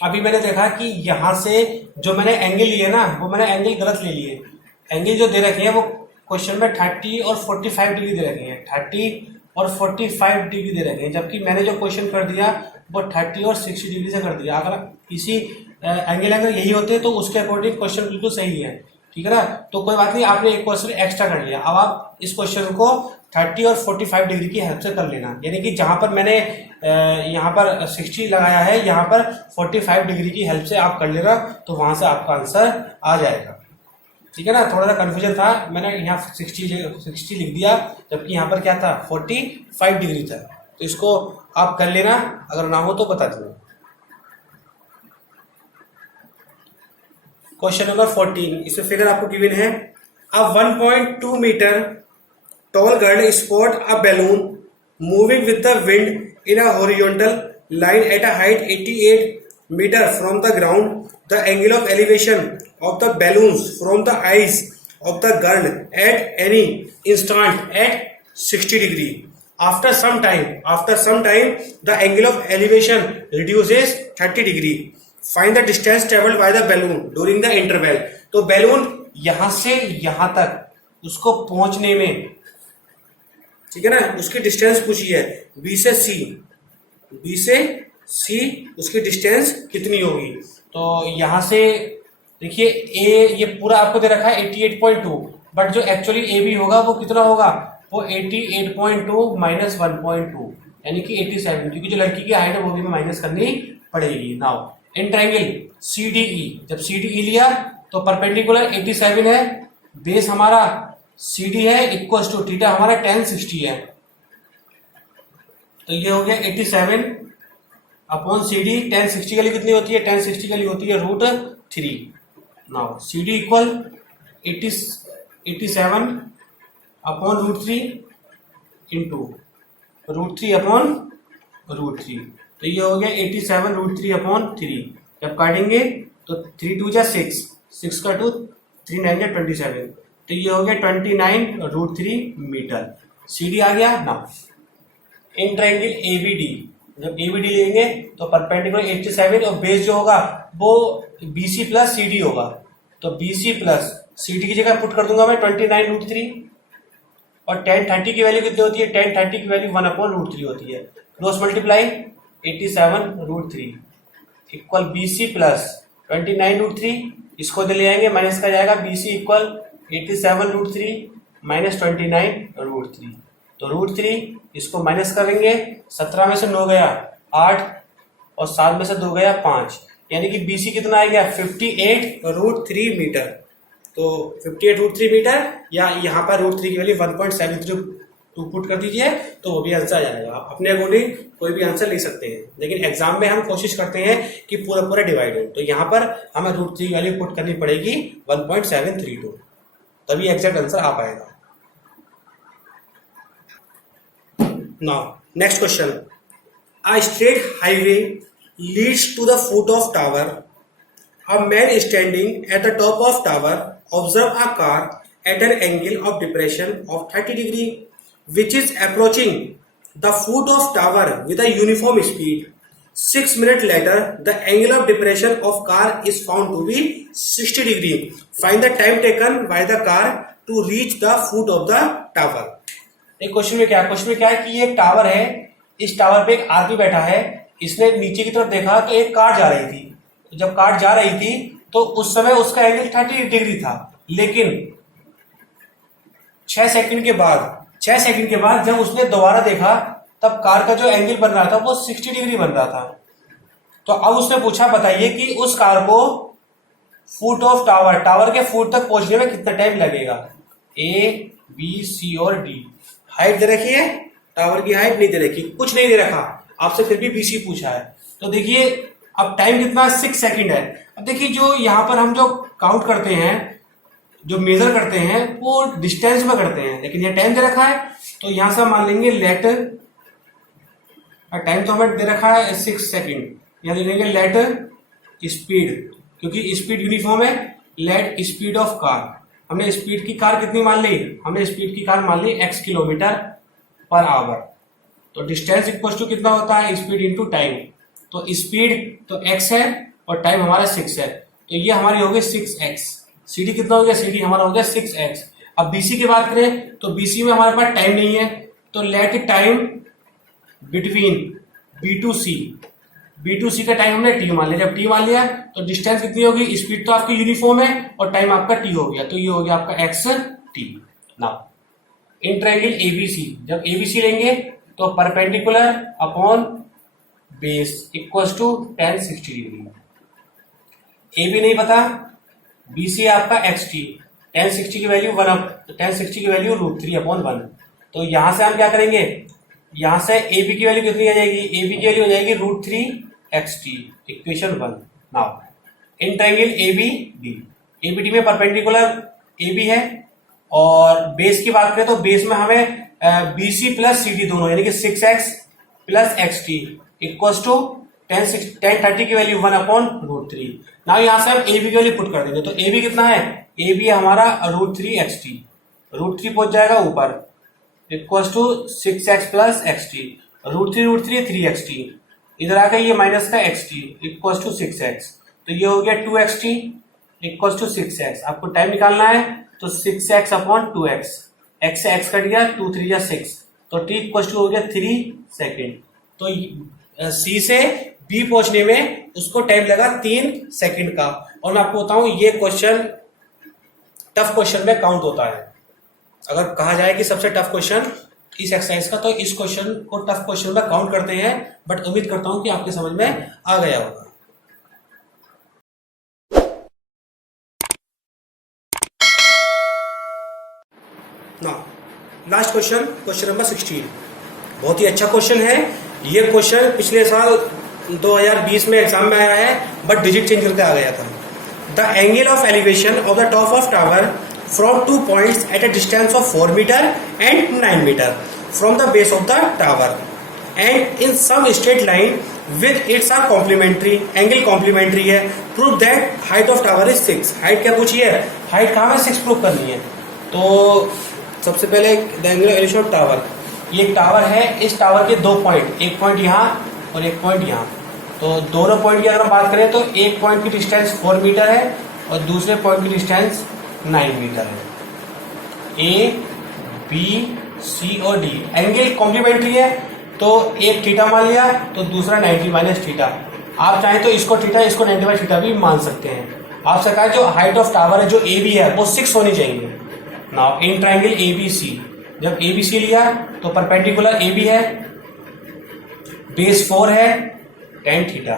अभी मैंने देखा कि यहाँ से जो मैंने एंगल लिए ना वो मैंने एंगल गलत ले लिए। एंगल जो दे रखे हैं वो क्वेश्चन में 30 और 45 डिग्री दे रखे हैं, 30 और 45 डिग्री दे रखे हैं, जबकि मैंने जो क्वेश्चन कर दिया वो 30 और 60 डिग्री से कर दिया। अगर इसी एंगल अगर यही होते तो उसके अकॉर्डिंग क्वेश्चन बिल्कुल सही है, ठीक है ना। तो कोई बात नहीं, आपने एक क्वेश्चन एक्स्ट्रा कर लिया। अब आप इस क्वेश्चन को 30 और 45 डिग्री की हेल्प से कर लेना, यानी कि जहां पर मैंने यहाँ पर 60 लगाया है यहाँ पर 45 डिग्री की हेल्प से आप कर लेना, तो वहां से आपका आंसर आ जाएगा, ठीक है ना। थोड़ा सा कंफ्यूजन था, मैंने यहाँ 60 लिख दिया जबकि यहाँ पर क्या था 45 डिग्री था। तो इसको आप कर लेना, अगर ना हो तो बता देना। क्वेश्चन नंबर 14, इसमें फिगर आपको गिवन है। A 1.2 metre tall girl spot a balloon moving with the wind in a horizontal line at a height 88 meter from the ground. The angle of elevation of the balloons from the eyes of the girl at any instant at 60 degree. After some time, the angle of elevation reduces 30 degree. Find the distance traveled by the balloon during the interval. तो बैलून यहां से यहां तक उसको पहुंचने में, ठीक है ना, उसकी डिस्टेंस पूछी है बी से सी उसकी डिस्टेंस कितनी होगी। तो यहां से देखिए ए ये पूरा आपको दे रखा है 88.2, बट जो एक्चुअली ए बी होगा वो कितना होगा, वो 88.2 माइनस 1.2 यानी कि 87, क्योंकि जो लड़की की हाइट है वो भी माइनस करनी पड़ेगी। नाउ इन ट्रायंगल CDE, जब CDE लिया तो परपेंडिकुलर 87 है, बेस हमारा CD है, इक्वल टू थीटा हमारा tan 60 है। तो ये हो गया 87 अपॉन CD। tan 60 के लिए कितनी होती है, tan 60 के लिए होती है √3। Now CD equal 87 upon √3 into √3 upon √3। तो ये हो गया 87 √3 अपॉन 3। जब काटेंगे तो 3 2 जा 6 का 2 3 9 जा 27, तो ये हो गया 29√3 मीटर। CD आ गया। ना इन ट्रायंगल ABD, जब ABD लेंगे तो परपेंडिकुलर 87 और बेस जो होगा वो BC प्लस CD होगा। तो BC प्लस CD की जगह पुट कर दूंगा मैं 29√3, और tan 30 की वैल्यू कितनी होती है, tan 30 की वैल्यू 1/√3 होती है। Cross multiply 87√3 equal BC plus 29√3, इसको ले आएंगे माइनस का जाएगा BC इक्वल 87√3 माइनस 29√3। तो √3 इसको माइनस करेंगे, 17 में से 9 गया 8 और 7 में से 2 गया 5, यानी कि BC कितना आ गया 58√3 मीटर। तो 58√3 मीटर, या यहाँ पर √3 की वैल्यू 1.732 पुट कर दीजिए तो वो भी आंसर आ जाएगा। आप अपने अकॉर्डिंग कोई भी आंसर ले सकते हैं, लेकिन एग्जाम में हम कोशिश करते हैं कि पूरा डिवाइड हो। तो यहाँ पर हमें √3 की वैल्यू पुट करनी पड़ेगी 1.732, तभी एग्जैक्ट आंसर आ पाएगा। Now next question. A straight highway leads to the foot of tower. A man standing at the top of tower observe a car at an angle of depression of 30 degree which is approaching the foot of tower with a uniform speed. 6 minutes later, the angle of depression of car is found to be 60 degree. Find the time taken by the car to reach the foot of the tower. एक क्वेश्चन में क्या है कि ये एक टावर है, इस टावर पे एक आदमी बैठा है, इसने नीचे की तरफ देखा तो एक कार जा रही थी। जब कार जा रही थी तो उस समय उसका एंगल 30 डिग्री था, लेकिन 6 सेकंड के बाद जब उसने दोबारा देखा तब कार का जो एंगल बन रहा था वो 60 डिग्री बन रहा था। तो अब उसने पूछा बताइए कि उस कार को फुट ऑफ टावर के फुट तक पहुंचने में कितना टाइम लगेगा। A, B, C और D। हाइट दे रखी है, टावर की हाइट नहीं दे रखी, कुछ नहीं दे रखा, आपसे फिर भी BC पूछा है। तो देखिए अब टाइम कितना 6 सेकंड है। अब देखिए जो यहाँ पर हम जो काउंट करते हैं, जो मेजर करते हैं वो डिस्टेंस में करते हैं, लेकिन ये टाइम दे रखा है तो यहां से मान लेंगे लेट और टाइम तो हमें दे रखा है 6 सेकेंड, यहाँ लिखेंगे लेट स्पीड, क्योंकि स्पीड यूनिफॉर्म है, लेट स्पीड ऑफ कार। हमने स्पीड की कार कितनी मान ली, हमने स्पीड की कार मान ली x किलोमीटर पर आवर। तो डिस्टेंस इक्वल टू कितना होता है, स्पीड इंटू टाइम। तो स्पीड तो x है और टाइम हमारा 6 है, तो ये हमारी हो गई 6x। CD कितना हो गया, CD हमारा हो गया 6x। अब BC की बात करें तो BC में हमारे पास टाइम नहीं है, तो लेट टाइम बिटवीन B2C का टाइम हमने t मान लिया। जब t मान लिया तो डिस्टेंस कितनी होगी, स्पीड तो आपकी यूनिफॉर्म है और टाइम आपका t हो गया, तो ये हो गया आपका xt। Now in triangle ABC, जब ABC लेंगे तो perpendicular upon base equals to tan 60 degree. AB नहीं पता, BC आपका xt, tan 60 की वैल्यू 1 tan 60 की वैल्यू √3/1। तो यहां से हम क्या करेंगे, यहां से AB की वैल्यू कितनी आ जाएगी, AB की वैल्यू हो जाएगी √3xt, equation 1। Now in triangle ABD, ABD में परपेंडिकुलर AB है और बेस की बात करें तो बेस में हमें BC प्लस CD दोनों यानी कि 6x plus xt equals to tan 30 की वैल्यू 1/√3। नाउ यहां से हम AB की वैल्यू पुट कर देंगे, तो AB कितना है, AB हमारा √3xt, √3 पहुंच जाएगा ऊपर equals to 6x plus xt, √3 3xt, इधर आ गया ये माइनस का xt इक्वल्स टू 6x, तो ये हो गया 2xt इक्वल्स टू 6x। आपको टाइम निकालना है तो 6x/2x, x से x कट गया, 2 3 या 6, तो t इक्वल्स टू हो गया 3 सेकेंड। तो C से B पहुंचने में उसको टाइम लगा 3 सेकेंड का। और मैं आपको बताऊं ये क्वेश्चन टफ क्वेश्चन में काउंट होता है। अगर कहा जाए कि सबसे टफ क्वेश्चन इस एक्सरसाइज का, तो इस क्वेश्चन को टफ क्वेश्चन में काउंट करते हैं, बट उम्मीद करता हूं कि आपके समझ में आ गया होगा। लास्ट क्वेश्चन, क्वेश्चन नंबर 16, बहुत ही अच्छा क्वेश्चन है। ये क्वेश्चन पिछले साल 2020 में एग्जाम में आया है, बट डिजिट चेंज करके आ गया था। The angle of elevation of the top of tower from 2 points at a distance of 4 metre and 9 metre from the base of the tower and in some straight line with its are complementary, angle complementary है, prove that height of tower is 6। हाइट क्या पूछी है, हाइट कहाँ में 6 प्रूव करनी है। तो सबसे पहले the angle of elevation of tower, ये टावर है, इस टावर के 2 पॉइंट, एक पॉइंट यहाँ और एक पॉइंट यहाँ। तो दोनों पॉइंट की अगर हम बात करें तो एक पॉइंट की डिस्टेंस 4 मीटर है और दूसरे पॉइंट की डिस्टेंस 9 मीटर है। A, B, C और D एंगल कॉम्प्लीमेंट्री है, तो एक थीटा मान लिया तो दूसरा 90 माइनस थीटा। आप चाहें तो इसको थीटा, इसको 90 माइनस थीटा भी मान सकते हैं। आपसे कहा जो हाइट ऑफ टावर है जो AB है वो 6 होनी चाहिए। नाउ इन ट्रायंगल ABC, जब ABC लिया तो परपेंडिकुलर AB है, बेस 4 है, tan theta,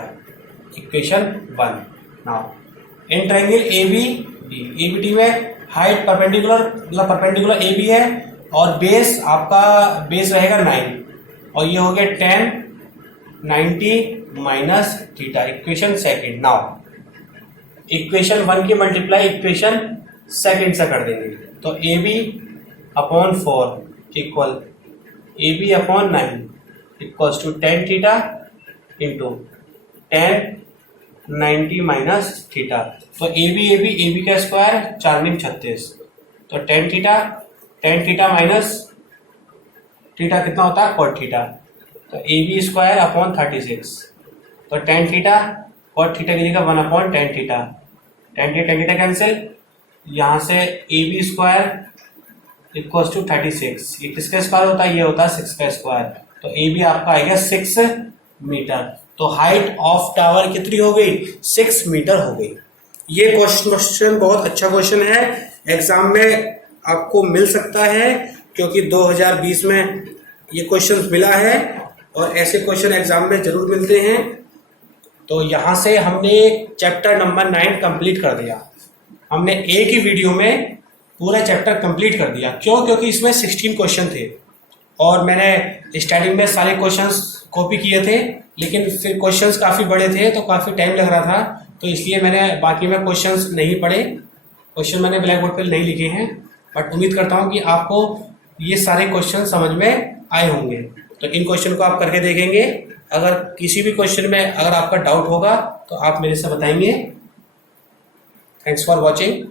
equation 1। Now in triangle ABD में हाइट परपेंडिकुलर, मतलब परपेंडिकुलर AB है और बेस आपका बेस रहेगा 9 और ये हो गया tan 90 minus theta, equation 2। Now equation 1 की मल्टीप्लाई इक्वेशन 2 से कर देंगे, तो AB/4 equal AB/9 equals to tan theta into tan 90 minus theta. तो AB का स्क्वायर 4 × 36, तो tan थीटा माइनस थीटा कितना होता है, cot थीटा, तो AB²/36, तो tan थीटा cot थीटा की जगह 1/tan theta, tan theta cancel, यहाँ से AB² इक्वल्स टू 36, ये किसका स्क्वायर होता है, ये होता है 6 का स्क्वायर, तो AB आपका आएगा 6 मीटर। तो हाइट ऑफ टावर कितनी हो गई, 6 मीटर हो गई। ये क्वेश्चन बहुत अच्छा क्वेश्चन है, एग्जाम में आपको मिल सकता है, क्योंकि 2020 में ये क्वेश्चन मिला है और ऐसे क्वेश्चन एग्जाम में जरूर मिलते हैं। तो यहाँ से हमने चैप्टर नंबर 9 कंप्लीट कर दिया। हमने एक ही वीडियो में पूरा चैप्टर कंप्लीट कर दिया। क्यों, क्योंकि इसमें 16 क्वेश्चन थे और मैंने स्टार्टिंग में सारे क्वेश्चंस कॉपी किए थे, लेकिन फिर क्वेश्चंस काफ़ी बड़े थे तो काफ़ी टाइम लग रहा था, तो इसलिए मैंने बाकी में क्वेश्चंस नहीं पढ़े, क्वेश्चन मैंने ब्लैक बोर्ड पर नहीं लिखे हैं। बट उम्मीद करता हूँ कि आपको ये सारे क्वेश्चन समझ में आए होंगे। तो इन क्वेश्चन को आप करके देखेंगे। अगर किसी भी क्वेश्चन में अगर आपका डाउट होगा तो आप मेरे से बताएंगे। Thanks for watching.